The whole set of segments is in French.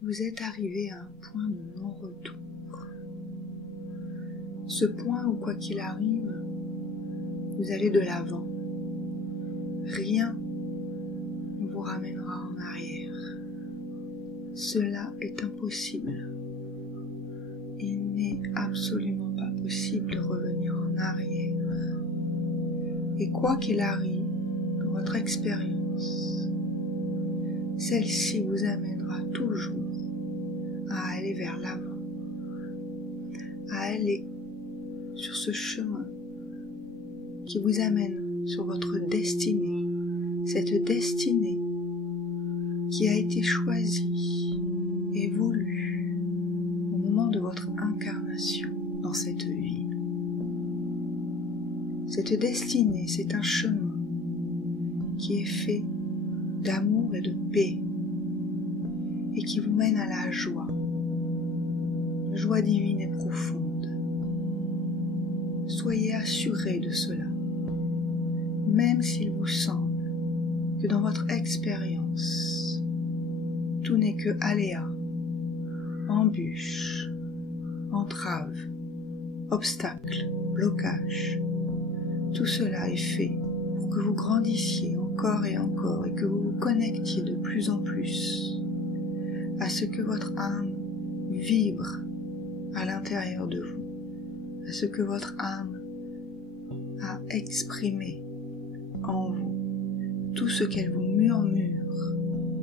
vous êtes arrivé à un point de non-retour. Ce point où, quoi qu'il arrive, vous allez de l'avant. Rien ne vous ramènera en arrière. Cela est impossible. Il n'est absolument pas possible de revenir en arrière. Et quoi qu'il arrive dans votre expérience, celle-ci vous amènera toujours à aller vers l'avant, à aller sur ce chemin qui vous amène sur votre destinée, cette destinée qui a été choisie et voulue au moment de votre incarnation dans cette vie. Cette destinée, c'est un chemin qui est fait d'amour et de paix et qui vous mène à la joie, une joie divine et profonde. Soyez assurés de cela, même s'il vous semble que dans votre expérience, tout n'est que aléas, embûches, entraves, obstacles, blocages. Tout cela est fait pour que vous grandissiez encore et encore et que vous vous connectiez de plus en plus à ce que votre âme vibre à l'intérieur de vous, à ce que votre âme a exprimé en vous, tout ce qu'elle vous murmure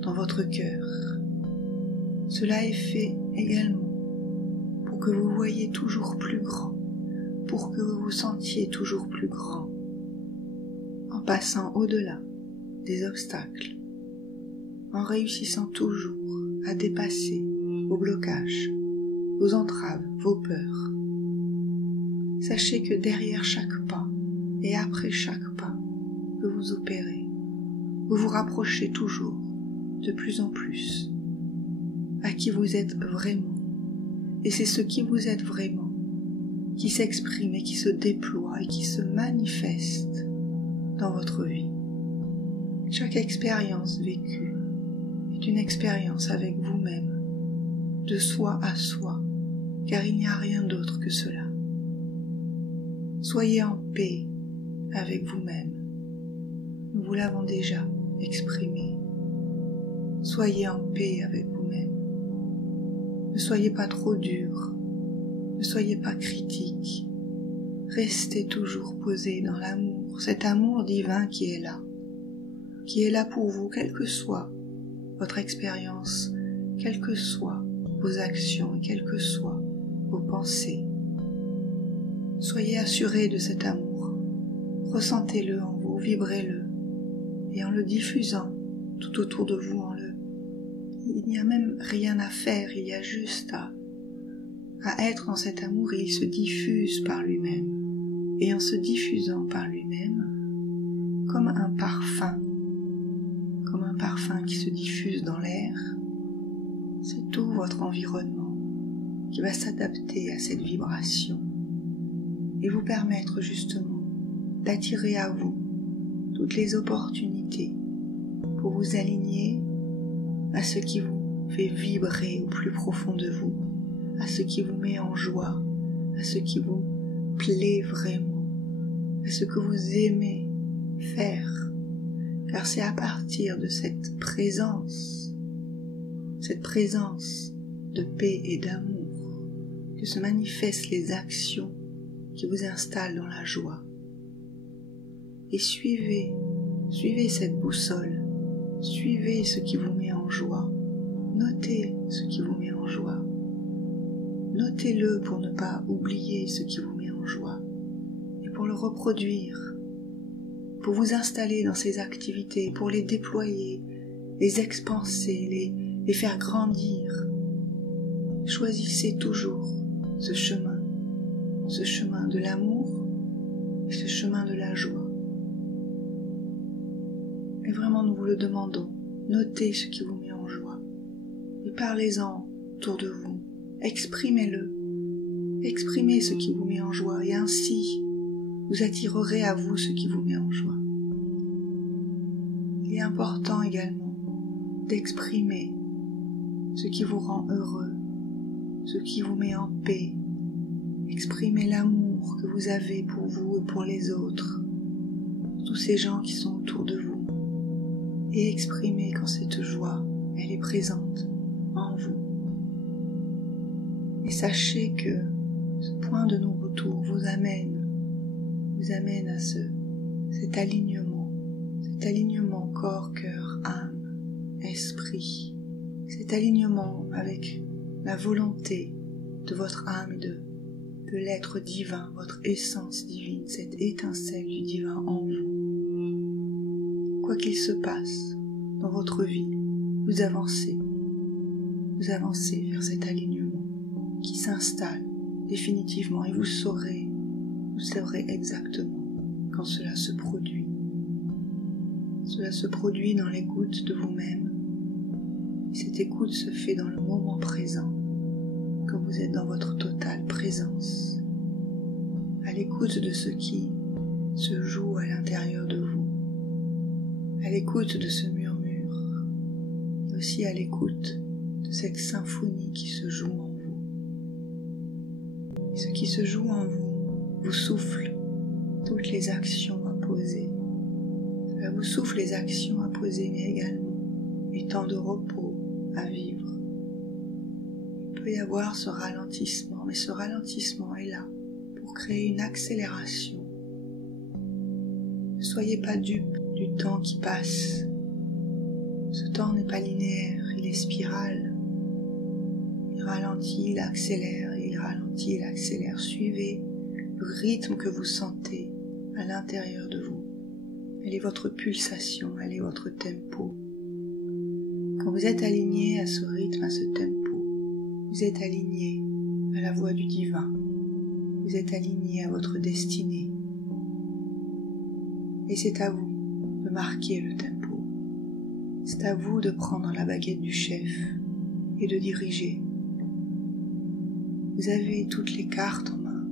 dans votre cœur. Cela est fait également pour que vous voyiez toujours plus grand, pour que vous vous sentiez toujours plus grand, en passant au-delà des obstacles, en réussissant toujours à dépasser vos blocages, vos entraves, vos peurs. Sachez que derrière chaque pas et après chaque pas que vous opérez, vous vous rapprochez toujours de plus en plus à qui vous êtes vraiment. Et c'est ce qui vous êtes vraiment qui s'exprime et qui se déploie et qui se manifeste dans votre vie. Chaque expérience vécue est une expérience avec vous-même, de soi à soi, car il n'y a rien d'autre que cela. Soyez en paix avec vous-même. Nous vous l'avons déjà exprimé. Soyez en paix avec vous-même. Ne soyez pas trop dur. Ne soyez pas critique. Restez toujours posé dans l'amour, cet amour divin qui est là pour vous, quelle que soit votre expérience, quelles que soient vos actions et quelles que soient vos pensées. Soyez assurés de cet amour, ressentez-le en vous, vibrez-le, et en le diffusant tout autour de vous, il n'y a même rien à faire, il y a juste à être dans cet amour et il se diffuse par lui-même. Et en se diffusant par lui-même, comme un parfum qui se diffuse dans l'air, c'est tout votre environnement qui va s'adapter à cette vibration et vous permettre justement d'attirer à vous toutes les opportunités pour vous aligner à ce qui vous fait vibrer au plus profond de vous, à ce qui vous met en joie, à ce qui vous plaît vraiment, à ce que vous aimez faire, car c'est à partir de cette présence de paix et d'amour que se manifestent les actions qui vous installent dans la joie. Et suivez cette boussole, suivez ce qui vous met en joie, notez ce qui vous met en joie, notez-le pour ne pas oublier ce qui vous met en joie, et pour le reproduire, pour vous installer dans ces activités, pour les déployer, les expanser, les faire grandir. Choisissez toujours ce chemin de l'amour et ce chemin de la joie. Et vraiment, nous vous le demandons, notez ce qui vous met en joie et parlez-en autour de vous, exprimez-le, exprimez ce qui vous met en joie et ainsi vous attirerez à vous ce qui vous met en joie. Il est important également d'exprimer ce qui vous rend heureux, ce qui vous met en paix. Exprimez l'amour que vous avez pour vous et pour les autres, tous ces gens qui sont autour de vous, et exprimez quand cette joie, elle est présente en vous. Et sachez que ce point de non-retour vous amène à cet alignement corps, cœur, âme, esprit, cet alignement avec la volonté de votre âme et de l'être divin, votre essence divine, cette étincelle du divin en vous. Quoi qu'il se passe dans votre vie, vous avancez vers cet alignement qui s'installe définitivement et vous saurez exactement quand cela se produit. Cela se produit dans l'écoute de vous-même. Cette écoute se fait dans le moment présent, quand vous êtes dans votre totale présence, à l'écoute de ce qui se joue à l'intérieur de vous, à l'écoute de ce murmure, et aussi à l'écoute de cette symphonie qui se joue en vous. Et ce qui se joue en vous vous souffle toutes les actions à poser. Cela vous souffle les actions à poser, mais également les temps de repos à vivre. Il peut y avoir ce ralentissement, mais ce ralentissement est là pour créer une accélération. Ne soyez pas dupes du temps qui passe. Ce temps n'est pas linéaire, il est spiral. Il ralentit, il accélère, il ralentit, il accélère. Suivez le rythme que vous sentez à l'intérieur de vous. Elle est votre pulsation, elle est votre tempo. Quand vous êtes aligné à ce rythme, à ce tempo, vous êtes aligné à la voix du divin. Vous êtes aligné à votre destinée. Et c'est à vous de marquer le tempo. C'est à vous de prendre la baguette du chef et de diriger. Vous avez toutes les cartes en main,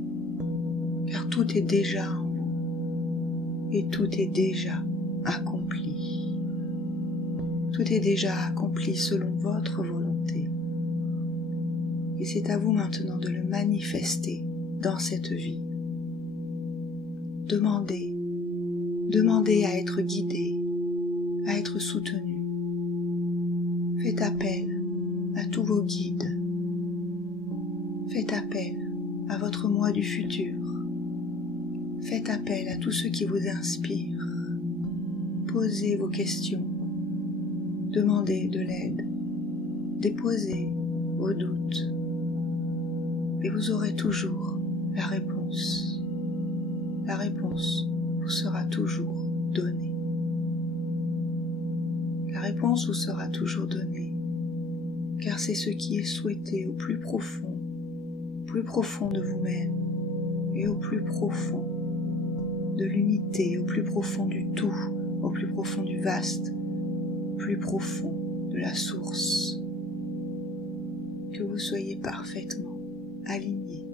car tout est déjà en vous et tout est déjà accompli. Tout est déjà accompli selon votre volonté. Et c'est à vous maintenant de le manifester dans cette vie. Demandez à être guidé, à être soutenu. Faites appel à tous vos guides. Faites appel à votre moi du futur. Faites appel à tous ceux qui vous inspirent. Posez vos questions. Demandez de l'aide. Déposez vos doutes. Et vous aurez toujours la réponse. La réponse vous sera toujours donnée. La réponse vous sera toujours donnée, car c'est ce qui est souhaité au plus profond de vous-même et au plus profond de l'unité, au plus profond du tout, au plus profond du vaste, au plus profond de la source. Que vous soyez parfaitement aligné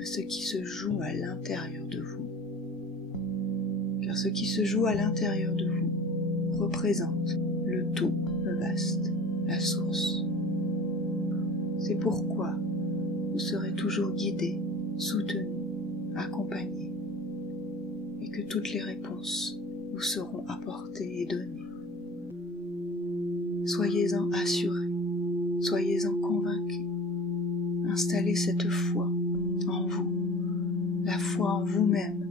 à ce qui se joue à l'intérieur de vous. Car ce qui se joue à l'intérieur de vous représente le tout, le vaste, la source. C'est pourquoi vous serez toujours guidé, soutenu, accompagné, et que toutes les réponses vous seront apportées et données. Soyez-en assurés, soyez-en convaincus. Installez cette foi en vous, la foi en vous-même.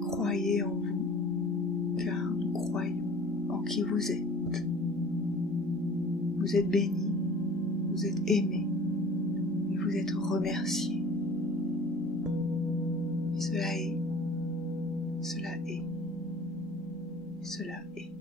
Croyez en vous, car nous croyons en qui vous êtes. Vous êtes bénis, vous êtes aimés, et vous êtes remerciés. Et cela est, cela est, cela est.